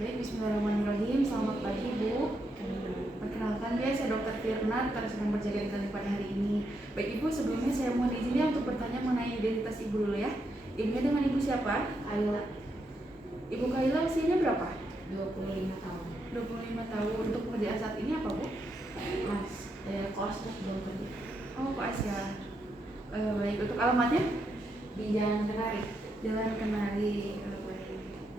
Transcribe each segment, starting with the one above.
Baik, bismillahirrahmanirrahim. Selamat pagi, Bu. Perkenalkan, saya Dr. Firna, dokter sedang berjaga di klinik pada hari ini. Baik, Ibu, sebelumnya saya mohon izinnya untuk bertanya mengenai identitas Ibu dulu ya. Ibunya dengan Ibu siapa? Kaila. Ibu Kaila usianya berapa? 25 tahun. 25 tahun. Untuk pekerjaan saat ini apa, Bu? Mas, kos belum kerja. Oh, Pak Asya. Baik, untuk alamatnya? Di Jalan Kenari. Jalan Kenari.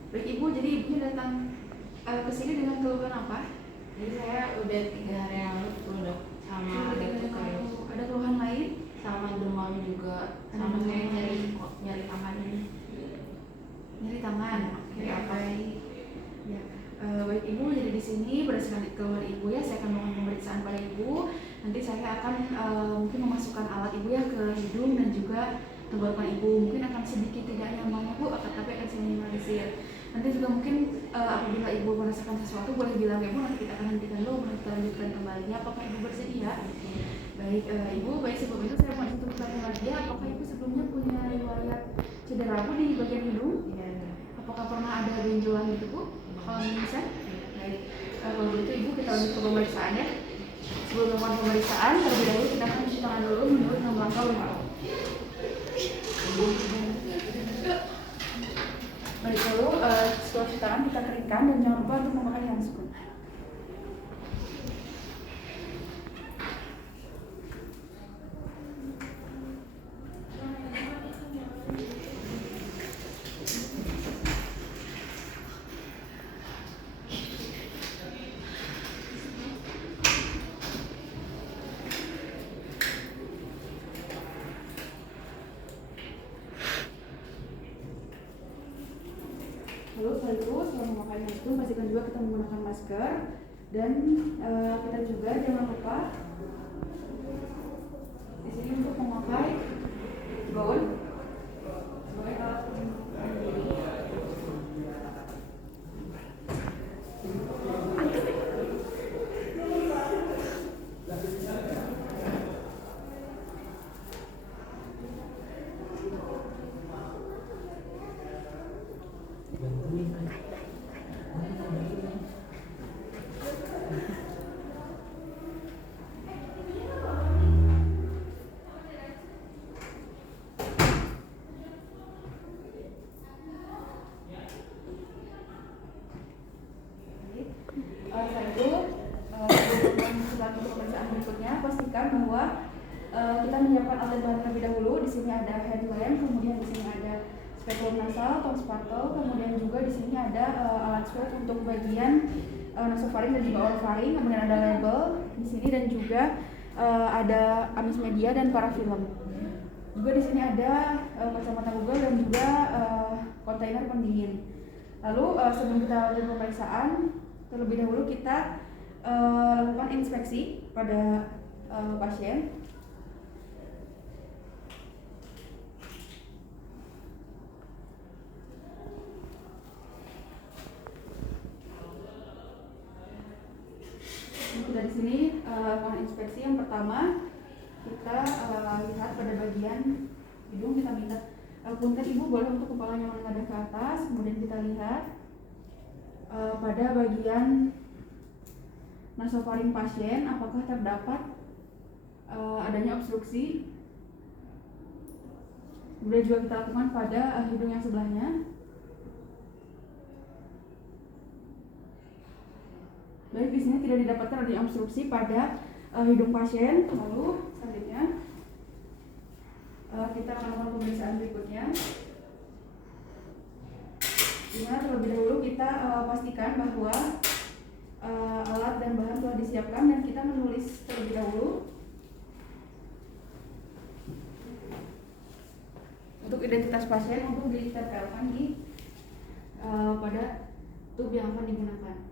Baik, Ibu, jadi Ibunya datang ke sini dengan keluhan apa? Jadi saya udah 3 hari yang lalu produk sama batuk kayak Ada keluhan lain? sama demam juga, sama Demam. kayak nyari tangan ini. Nyeri tangan. Nyeri apa? Baik. Ya. Baik, Ibu, jadi di sini berdasarkan keluhan Ibu ya, saya akan melakukan pemeriksaan pada Ibu. Nanti saya akan mungkin memasukkan alat Ibu ya ke hidung dan juga tenggorokan Ibu. Mungkin akan sedikit tidak nyaman Bu, tapi akan saya minimalisir. Nanti juga mungkin apabila Ibu merasakan sesuatu boleh bilang ya Bu, nanti kita akan hentikan dulu, nanti kita lanjutkan kembali. Apakah Ibu bersedia? Baik, Ibu, baik sebelum itu saya mau untuk bertanya lagi, apakah Ibu sebelumnya punya riwayat cedera Bu di bagian hidung? Iya. Apakah pernah ada benjolan gitu Bu? Kalau bisa? Baik, kalau begitu Ibu kita lanjut ke pemeriksaan ya. Sebelum melakukan pemeriksaan, terlebih dahulu kita akan cuci tangan dulu menurut 6 langkah WHO. Baik, lalu setelah cuci tangan kita keringkan dan jangan lupa untuk memakai handphone. Lalu setelah itu, setelah memakai handphone, pastikan juga kita menggunakan masker. Dan kita juga jangan lupa di sini untuk memakai gaun sebagai alat pelindung diri. Setelah itu, setelah pemeriksaan berikutnya, pastikan bahwa kita menyiapkan alat bahan terlebih dahulu. Di sini ada headlamp, kemudian di sini ada spekulum nasal, tong spatel, kemudian juga di sini ada alat swab untuk bagian nasofaring dan juga orofaring, kemudian ada label di sini dan juga ada amis media dan parafilm. Juga di sini ada kacamata Google dan juga kontainer pendingin. Lalu sebelum kita lanjut pemeriksaan, terlebih dahulu kita lakukan inspeksi pada pasien. Kita di sini lakukan inspeksi. Yang pertama kita lihat pada bagian hidung, kita minta punten Ibu boleh untuk kepalanya menengadah ke atas, kemudian kita lihat pada bagian nasofaring pasien apakah terdapat adanya obstruksi. Kemudian juga kita lakukan pada hidung yang sebelahnya. Baik, di sini tidak didapatkan adanya obstruksi pada hidung pasien. Lalu selanjutnya kita akan melakukan pemeriksaan berikutnya. Dimana terlebih dahulu kita pastikan bahwa alat dan bahan telah disiapkan dan kita menulis terlebih dahulu untuk identitas pasien untuk ditempelkan di pada tub yang akan digunakan.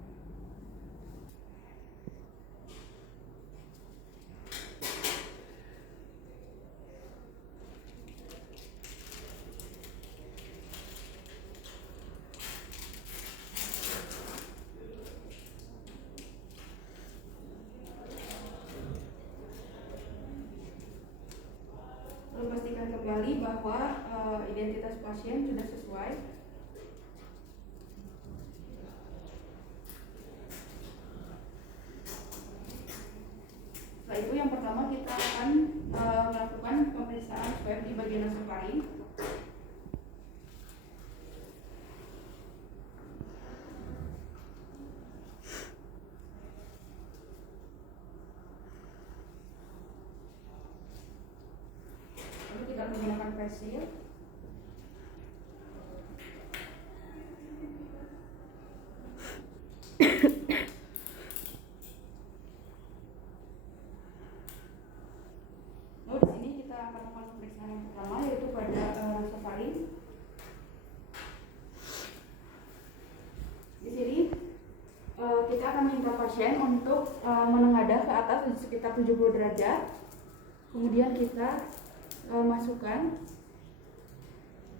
Pastikan kembali bahwa identitas pasien sudah sesuai. pemeriksaan swab di bagian nasofaring. Lalu kita menggunakan face shield. Lalu di sini kita akan melakukan pemeriksaan yang pertama, yaitu pada nasofaring. Di sini kita akan minta pasien untuk menengadah ke atas sekitar 70 derajat. Kemudian kita masukkan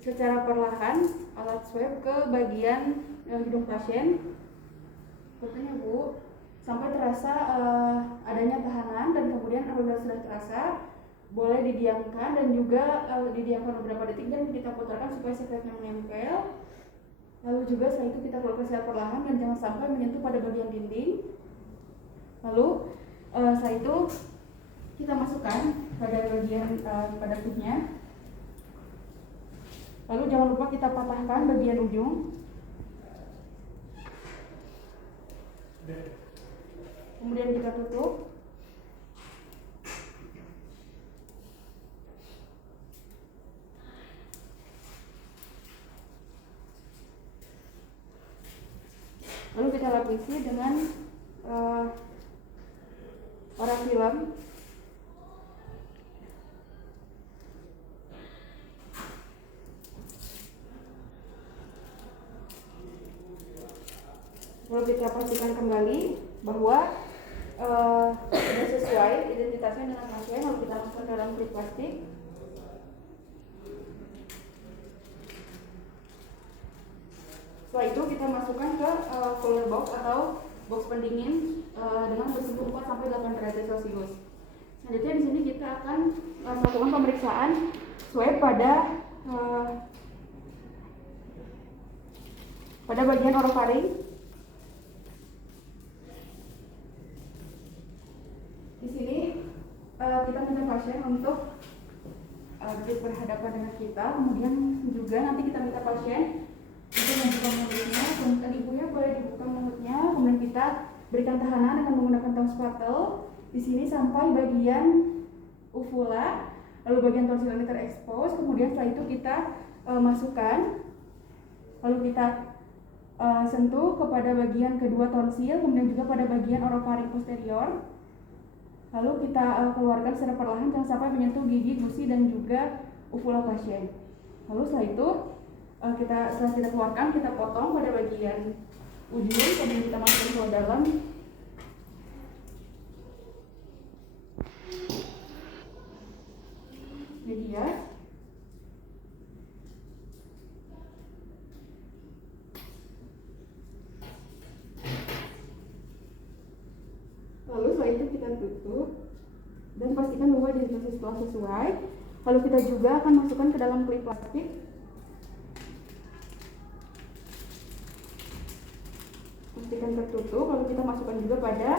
secara perlahan alat swab ke bagian hidung pasien. Sepertinya Bu, sampai terasa adanya tahanan, dan kemudian apabila sudah terasa boleh didiamkan dan juga didiamkan beberapa detik dan kita putarkan supaya sekretnya menempel. Lalu juga setelah itu kita keluarkan secara perlahan dan jangan sampai menyentuh pada bagian dinding. Lalu setelah itu kita masukkan pada bagian pada tubnya. Lalu jangan lupa kita patahkan bagian ujung. Kemudian kita tutup. Lalu kita lapisi dengan parafilm. Lalu kita pastikan kembali bahwa sudah sesuai identitasnya dengan pasien. Lalu kita masukkan ke dalam klip plastik. Setelah itu kita masukkan ke cooler box atau box pendingin dengan bersuhu 4-8 derajat Celcius. Selanjutnya di sini kita akan melakukan pemeriksaan swab pada bagian orofaring. Di sini kita minta pasien untuk duduk berhadapan dengan kita. Kemudian juga nanti kita minta pasien untuk membuka mulutnya. Dan ibunya boleh dibuka mulutnya. Kemudian kita berikan tahanan dengan menggunakan tong spatel di sini sampai bagian uvula, lalu bagian tonsil ini terekspos. Kemudian setelah itu kita masukkan, lalu kita sentuh kepada bagian kedua tonsil, kemudian juga pada bagian orofaring posterior. Lalu kita keluarkan secara perlahan, jangan sampai menyentuh gigi, gusi, dan juga uvula pasien. Lalu setelah itu setelah kita keluarkan, kita potong pada bagian ujung, kemudian kita masukkan ke dalam. Media. Lalu setelah itu kita tutup dan pastikan bahwa identitas telah sesuai. Lalu kita juga akan masukkan ke dalam klip plastik. Pastikan tertutup. Lalu kita masukkan juga pada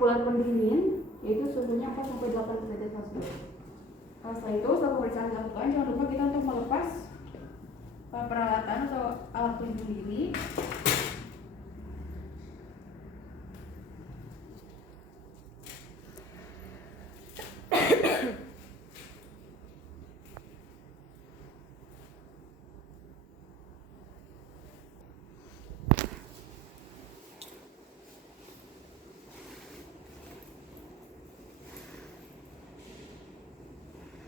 bulan pendingin, yaitu suhunya 4-8 derajat Celcius. Setelah itu, setelah pemeriksaan dilakukan, jangan lupa kita untuk melepas peralatan atau alat pelindung diri.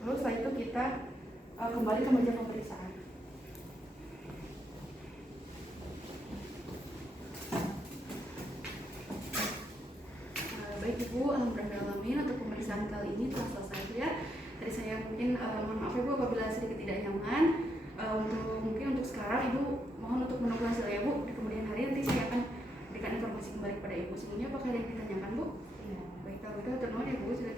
Lalu setelah itu kita kembali ke meja pemeriksaan. Baik Ibu, alhamdulillah untuk pemeriksaan kali ini telah selesai ya. Tadi saya mungkin mohon maaf ya Bu apabila sedikit tidak nyaman. Mungkin untuk sekarang Ibu mohon untuk menunggu hasilnya Bu. Di kemudian hari nanti saya akan berikan informasi kembali kepada Ibu. Sebelumnya apakah ada yang ditanyakan Bu? Iya. Baik, kalau begitu turun ya Bu, sudah